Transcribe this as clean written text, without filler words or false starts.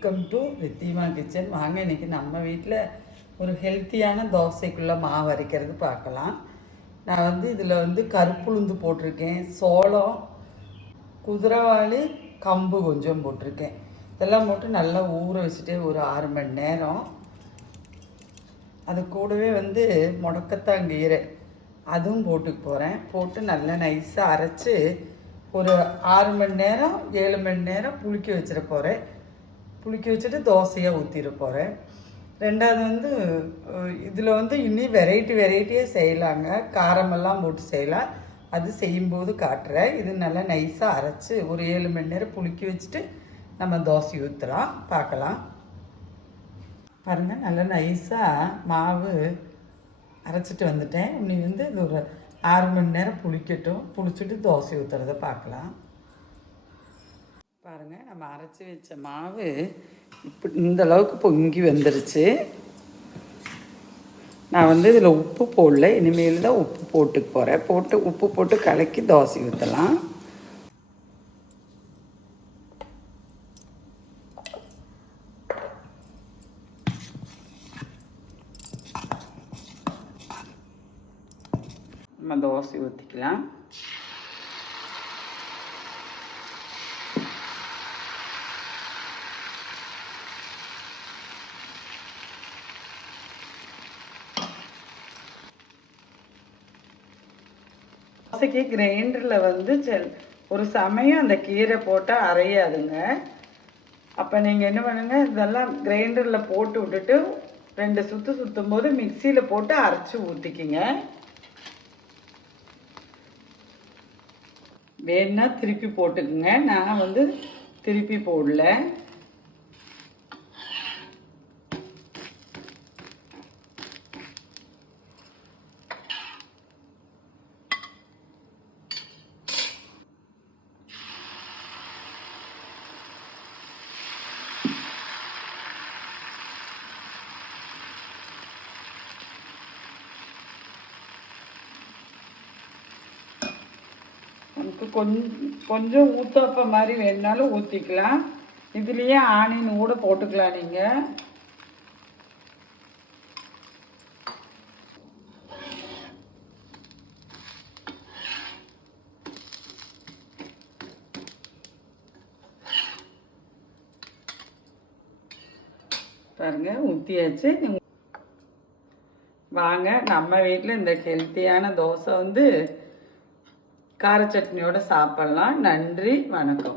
Welcome to Ridhima kitchen. வாங்க இன்றைக்கி நம்ம வீட்டில் ஒரு ஹெல்த்தியான தோசைக்குள்ளே மாவு அரைக்கிறது பார்க்கலாம். நான் இதில் கருப்புளுந்து போட்டிருக்கேன், சோளம், குதிரைவாளி, கம்பு கொஞ்சம் போட்டிருக்கேன். இதெல்லாம் போட்டு நல்லா ஊற வச்சுட்டு ஒரு 6 மணி நேரம். அது கூடவே முடக்கத்தாங்கீரை அதுவும் போட்டுக்க போகிறேன். போட்டு நல்லா நைஸாக அரைச்சி ஒரு 6 மணி நேரம் 7 மணி நேரம் புளிக்க வச்சிட போகிறேன். புளிக்க வச்சுட்டு தோசையாக ஊற்றிட போகிறேன். ரெண்டாவது இதில் இன்னும் வெரைட்டியாக செய்யலாங்க. காரமெல்லாம் போட்டு செய்யலாம். அது செய்யும்போது காட்டுறேன். இது நல்லா நைஸாக அரைச்சி ஒரு 7 மணி நேரம் புளிக்க வச்சுட்டு நம்ம தோசை ஊற்றலாம். பார்க்கலாம். பாருங்கள், நல்லா நைஸாக மாவு அரைச்சிட்டு வந்துட்டேன். இன்னும் இது ஒரு 6 மணி நேரம் புளிக்கட்டும். புளிச்சுட்டு தோசை ஊற்றுறத பார்க்கலாம். பாருங்கள், நம்ம அரைச்சி வச்ச மாவு இப்படி இந்த அளவுக்கு பொங்கி வந்துருச்சு. நான் இதில் உப்பு போடல, இனிமேல் தான் உப்பு போட்டுக்க போகிறேன். உப்பு போட்டு கலக்கி தோசை ஊற்றலாம். நம்ம தோசை ஊற்றிக்கலாம். தோசைக்கு கிரைண்டரில் ஒரு சமயம் அந்த கீரை போட்டால் அரையாதுங்க. அப்போ நீங்கள் என்ன பண்ணுங்கள், இதெல்லாம் கிரைண்டரில் போட்டு விட்டுட்டு 2 சுற்று சுற்றும் போது மிக்சியில் போட்டு அரைச்சி ஊற்றிக்கிங்க. வேணுன்னா திருப்பி போட்டுக்குங்க. நான் திருப்பி போடல. நமக்கு கொஞ்சம் ஊத்தாப்ப மாதிரி வேணுனாலும் ஊற்றிக்கலாம். இதுலேயே ஆனியன் கூட போட்டுக்கலாம் நீங்கள். பாருங்க, ஊற்றியாச்சு. வாங்க நம்ம வீட்டில் இந்த ஹெல்த்தியான தோசை கார சட்னியோட சாப்பிட்லாம். நன்றி, வணக்கம்.